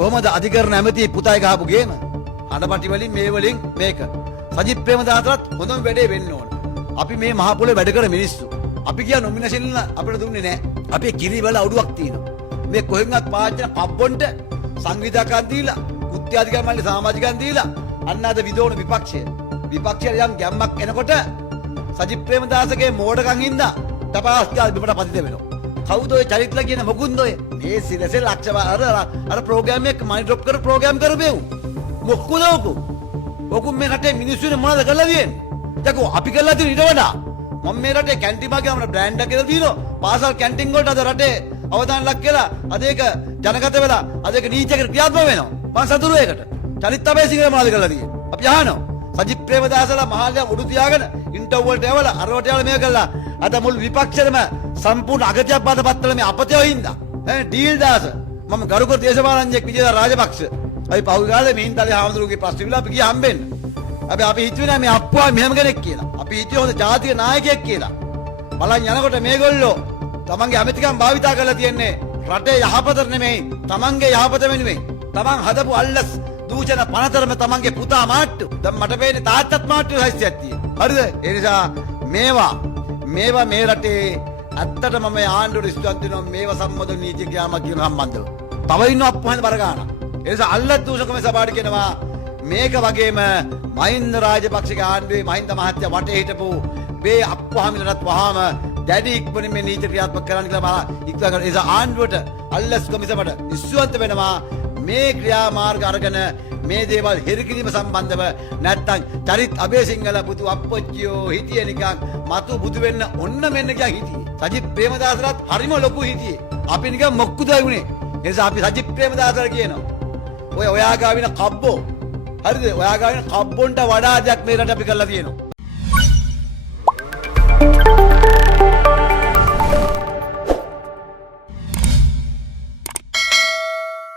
කොහොමද අධිකරණ ඇමති පුතයි ගහපු ගේම? අඩපටි වලින් මේ වලින් මේක. සජිත් ප්‍රේමදාසලත් හොඳම වැඩේ වෙන්න ඕන. අපි මේ මහ පොළේ වැඩ කර මිනිස්සු. අපි කියා නොමිනේෂන් අපිට දුන්නේ නැහැ. අපේ කිරිවල අඩුවක් තියෙනවා. මේ කොහෙන්වත් පාච්චන කබ්බොන්ට සංවිධාකම් දීලා, කුත්‍යාධිකාර මණ්ඩල සමාජිකයන් දීලා අන්න අද විදෝන විපක්ෂය. විපක්ෂයට යම් ගැම්මක් එනකොට සජිත් ප්‍රේමදාසගේ මෝඩකම් හින්දා තපාස් ගාල් බිමට පතිත වෙනවා. කවුද ඔය චරිත්ලා කියන මොකුන්ද ඔය? මේ සිරසේ ලක්ෂ අර ප්‍රෝග්‍රෑම් එක මනි ඩ්‍රොප් කර ප්‍රෝග්‍රෑම් කරපෙව්. මොකද ඔකු මේ රටේ මිනිස්සුනේ මොනවද කරලා තියෙන්නේ? යකෝ අපි කරලා තියෙන ඊට වඩා මම මේ රටේ කැන්ටින් මාගේ අපේ බ්‍රෑන්ඩ් එක කියලා දිනනවා. පාසල් කැන්ටින් වලට අද රටේ අවදාන ලක් කියලා අද ඒක ජනගත වෙලා අද ඒක නීතියකට ක්‍රියාත්මක වෙනවා. මං සතුටු ඒකට. චරිත් අබේසිංහ මොනවද කරලා තියෙන්නේ? අපි අහනවා. සජිත් ප්‍රේමදාසලා මහල්ලා උඩු තියාගෙන ඉන්ටර්වල් වලට යවලා අරවට යවලා මේක කළා. අද මුළු විපක්ෂෙම සම්පූර්ණ අගතියක් බාටපත් කළ මේ අපතේ හින්දා ඩීල් දාස මම ගරුකර දේශපාලනඥයෙක් විජේදා රාජපක්ෂ අපි පහුගිය කාලේ මිහින්තලේ හාමුදුරුවෝගේ ප්‍රශ්න විලා අපි ගියා හම්බෙන්න. අපි හිතුවේ නෑ මේ අප්පුවා මෙහෙම කෙනෙක් කියලා. අපි හිතුවේ හොඳ ජාතික නායකයෙක් කියලා. බලන් යනකොට මේගොල්ලෝ තමන්ගේ ඇමතිකම් භාවිතා කරලා තියන්නේ රටේ යහපතට නෙමෙයි තමන්ගේ යහපත වෙනුවෙන්. තමන් හදපු අල්ලස් දූෂණ පනතරම තමන්ගේ පුතා මාට්ටු. දැන් මට පේන්නේ තාත්තත් මාට්ටු රහස්‍යයක් තියෙනවා. හරිද? ඒ නිසා මේවා මේ රටේ ඇත්තටම මේ ආණ්ඩුවට ස්තුතිවන්ත වෙනවා මේවා සම්බන්ධ නීති ක්‍රියාවක් කියන සම්බන්ධව. තව ඉන්න අප්පුවන්ද බර ගන්න. ඒ නිසා අල්ලස් දූෂකම සභාවට කියනවා මේක වගේම මහින්ද රාජපක්ෂගේ ආණ්ඩුවේ මහින්ද මහත්තයා වටේ හිටපු මේ අප්පුහාමිලටත් වහාම දැඩි ඉක්මනින් මේ නීති ක්‍රියාත්මක කරන්න කියලා ඉක්මන කරන නිසා ආණ්ඩුවට අල්ලස් කොමිසමට ස්තුතිවන්ත වෙනවා මේ ක්‍රියාමාර්ග අරගෙන මේ දේවල් හිරිකිරීම සම්බන්ධව නැත්තම් චරිත් අබේසිංහල පුතු අප්පොච්චියෝ හිටියේ නිකන් මතු බුදු වෙන්න ඔන්න මෙන්න කියා හිටියේ. සජිත් ප්‍රේමදාසලත් හරිම ලොකු හිටියේ. අපි නිකන් මොක්කුදයි වුණේ. ඒ නිසා අපි සජිත් ප්‍රේමදාසල කියනවා. ඔයා ගාවින කබ්බෝ. හරිද? ඔයා ගාවින කබ්බොන්ට වඩා දෙයක් මේ රට අපි කරලා තියෙනවා.